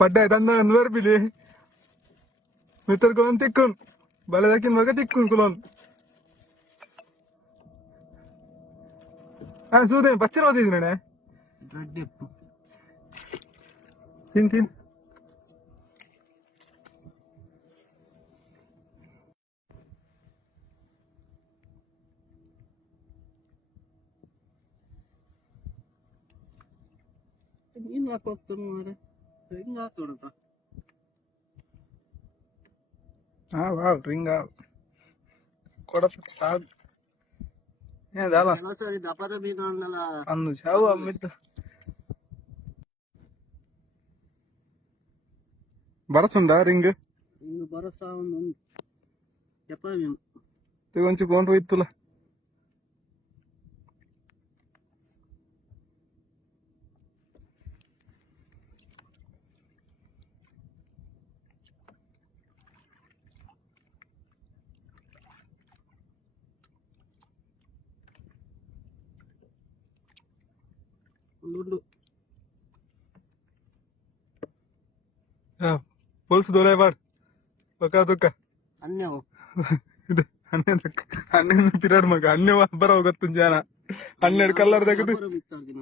पड्डा येतात वर पिली मी तर करून तिकून बला दाखीन मग तिकून कुलोन हा सूदे बच्चर होती तीन तीन ನೀನ್ ಯಾಕೆ ಹೋಗ್ತಾನೆ ಮಾರೆ ಹೆಂಗ ತೋಡತ हा वाव रिंगा कोड़ा साग ये दाला ಸರಿ ದಪ್ಪದ ಮೀನುಗಳನ್ನೆಲ್ಲ ಅಂದು ಚಾವು ಅಮ್ಮಿತ್ತು ಬರಸುಂಡ ರಿಂಗ್ ಹಿಂಗ ಬರಸ ಒಂದು ಎಪ್ಪ ಮೀನು ತೆಗೊಂಚಿ ಕೊಂಡು ಹೋಯ್ತಲ್ಲ ಒಂದು ಪೊಲ್ಸ್ ದೋಲೆ ಬಾಡ್ ಬಕ್ಕ ದುಕ್ಕ ಅನ್ಯವು ಹಣ್ಣೆ ತಿರಾಡ್ ಮಗ ಹಣ್ಣೆ ಬರ ಹೋಗತ್ತು ಜಾನ ಹನ್ನೆರಡು ಕಲ್ಲರ್ ತೆಗೆದು ಬಿತ್ತಾಡ್ತೀನಿ